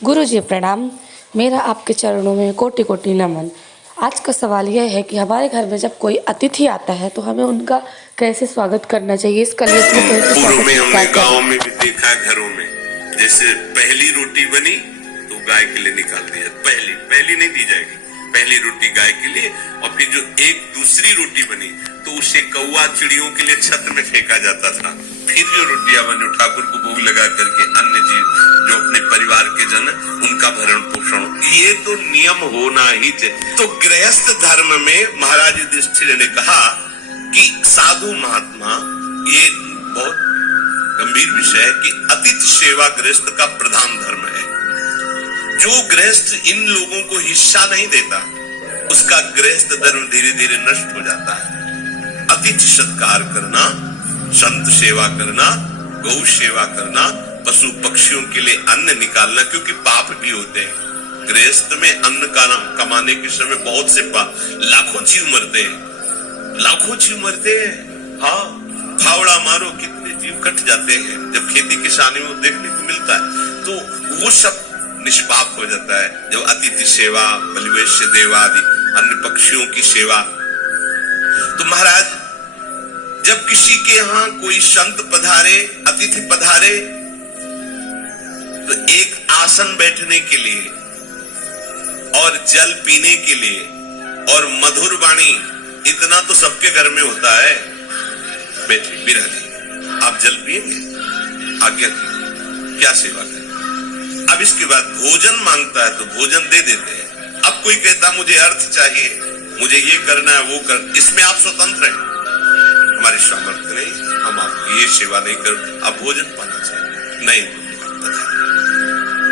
गुरुजी प्रणाम। मेरा आपके चरणों में कोटि कोटि नमन। आज का सवाल यह है कि हमारे घर में जब कोई अतिथि आता है तो हमें उनका कैसे स्वागत करना चाहिए, इस कलियुग में कैसे पूर्व में हमने स्वागत गांव में भी देखा, घरों में जैसे पहली रोटी बनी तो गाय के लिए निकाल दिया। पहली नहीं दी जाएगी, पहली रोटी गाय के लिए, और फिर जो एक दूसरी रोटी बनी तो उसे कौवा चिड़ियों के लिए छत में फेंका जाता था। फिर जो रोटियां बनी ठाकुर को भोग लगा करके अन्य जीव जो अपने परिवार के जन उनका भरण पोषण, ये तो नियम होना ही चाहिए। तो गृहस्थ धर्म में महाराज युधिष्ठिर ने कहा कि साधु महात्मा, ये बहुत गंभीर विषय है कि अतिथि सेवा गृहस्थ का प्रधान धर्म है। जो गृहस्थ इन लोगों को हिस्सा नहीं देता उसका गृहस्थ धर्म धीरे धीरे नष्ट हो जाता है। अतिथि सत्कार करना, संत सेवा करना, गौ सेवा करना, पशु पक्षियों के लिए अन्न निकालना, क्योंकि पाप भी होते हैं। गृहस्थ में अन्न का कमाने के समय बहुत से लाखों जीव मरते हैं, लाखों जीव मरते हैं। हाँ, फावड़ा मारो कितने जीव कट जाते हैं जब खेती किसानी में देखने को मिलता है। तो वो सब निष्पाप हो जाता है जब अतिथि सेवा, बलिवेश्य देवादि अन्य पक्षियों की सेवा। तो महाराज, जब किसी के यहाँ कोई संत पधारे, अतिथि पधारे, तो एक आसन बैठने के लिए और जल पीने के लिए और मधुर वाणी, इतना तो सबके घर में होता है। बैठिए बिराजी, आप जल पिएंगे, आज्ञा कीजिए, क्या सेवा करें। अब इसके बाद भोजन मांगता है तो भोजन दे देते हैं। अब कोई कहता मुझे अर्थ चाहिए, मुझे ये करना है वो कर, इसमें आप स्वतंत्र हैं, हमारी सामर्थ्य नहीं, हम आपकी ये सेवा नहीं कर, आप भोजन पाना चाहिए नहीं,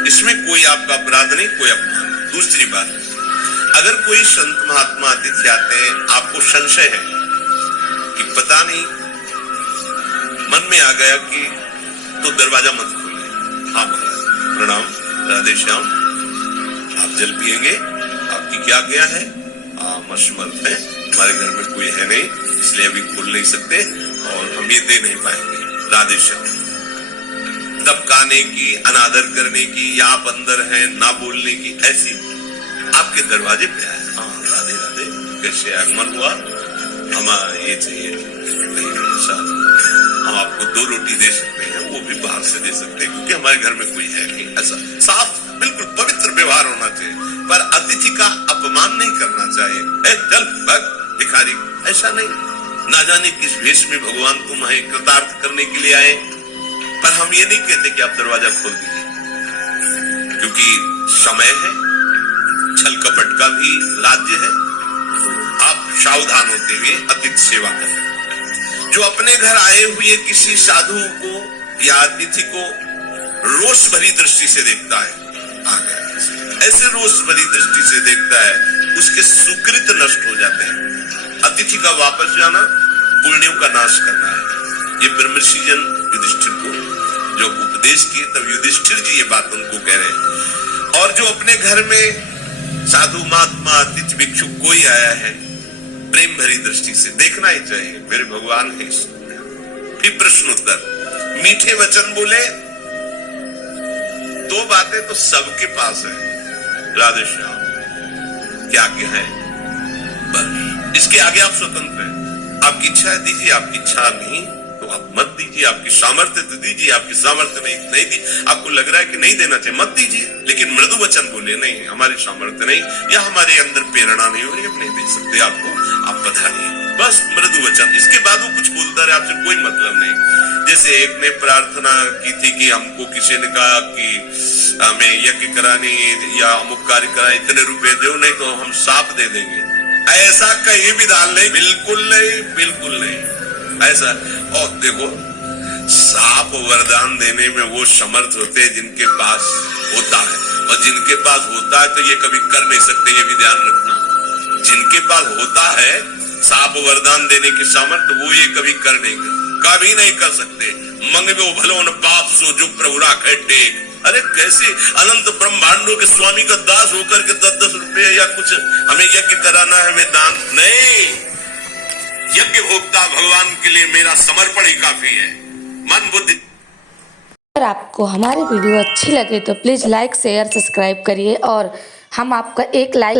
इसमें कोई आपका अपराध नहीं, कोई अपमान नहीं। दूसरी बात, अगर कोई संत महात्मा अतिथि आते हैं, आपको संशय है कि पता नहीं, मन में आ गया कि तो दरवाजा मत खोलिए। हाँ महाराज प्रणाम, राधे श्याम, आप जल पिएंगे, आपकी क्या गया है, आप असमर्थ हैं, हमारे घर में कोई है नहीं, इसलिए अभी खोल नहीं सकते और हम ये दे नहीं पाएंगे, राधे श्याम। दबकाने की, अनादर करने की, या आप अंदर हैं ना बोलने की, ऐसी आपके दरवाजे पे आए, हाँ राधे राधे, कैसे आगमन हुआ, हमें ये चाहिए, नहीं हम आपको 2 रोटी दे सकते हैं, वो भी बाहर से दे सकते हैं क्योंकि हमारे घर में कोई है नहीं। ऐसा साफ बिल्कुल पवित्र व्यवहार होना चाहिए, पर अतिथि का अपमान नहीं करना चाहिए। चल भग भिखारी, ऐसा नहीं। ना जाने किस भेष में भगवान तुम्हें कृतार्थ करने के लिए आए, पर हम ये नहीं कहते कि आप दरवाजा खोल दीजिए, क्योंकि समय है, छल कपट का भी राज्य है। आप सावधान होते हुए अतिथि सेवा करें। जो अपने घर आए हुए किसी साधु को या अतिथि को रोष भरी दृष्टि से देखता है, ऐसे रोष भरी दृष्टि से देखता है, उसके सुकृत नष्ट हो जाते हैं। अतिथि का वापस जाना पुण्यों का नाश करना है। ये ब्रह्मर्षि जन युधिष्ठिर को जो उपदेश किए, तब युधिष्ठिर जी ये बात उनको कह रहे हैं। और जो अपने घर में साधु महात्मा अतिथि भिक्षु कोई आया है, प्रेम भरी दृष्टि से देखना ही चाहिए, मेरे भगवान है। फिर प्रश्न उत्तर, मीठे वचन बोले, 2 बातें तो सबके पास है, राधे श्याम, क्या क्या है, बस इसके आगे आप स्वतंत्र हैं। आपकी इच्छा है दीजिए, आपकी इच्छा नहीं तो आप मत दीजिए, आपकी सामर्थ्य तो दीजिए, आपकी सामर्थ्य नहीं दी, आपको लग रहा है कि नहीं देना चाहिए, मत दीजिए, लेकिन मृदु वचन बोले, नहीं हमारी सामर्थ्य नहीं, या हमारे अंदर प्रेरणा नहीं हो रही, हम नहीं दे सकते आपको, आप पधारिए, बस मृदु वचन। इसके बाद वो कुछ बोलता रहे, आपसे कोई मतलब नहीं। जैसे एक ने प्रार्थना की थी कि हमको किसी ने कहा कि हमें यज्ञ करानी या अमुक कार्य कराए, इतने रुपए दो, नहीं तो हम साप दे देंगे। ऐसा कहीं विधान नहीं, बिल्कुल नहीं, बिल्कुल नहीं ऐसा। और देखो, साप वरदान देने में वो समर्थ होते हैं जिनके पास होता है, और जिनके पास होता है तो ये कभी कर नहीं सकते, ये भी ध्यान रखना। जिनके पास होता है साप वरदान देने की सामर्थ्य, वो ये कभी कर नहीं कभी नहीं कर सकते। मंगो भलो न पाप सो जो प्रभु राखे टेक। अरे कैसे अनंत ब्रह्मांडों के स्वामी का दास होकर के 10-10 रुपए या कुछ हमें यज्ञ कराना है, हमें दान नहीं। यज्ञ भोक्ता भगवान के लिए मेरा समर्पण ही काफी है। मन बुद्धि अगर आपको हमारी वीडियो अच्छी लगे तो प्लीज़ लाइक शेयर सब्सक्राइब करिए और हम आपका एक लाइक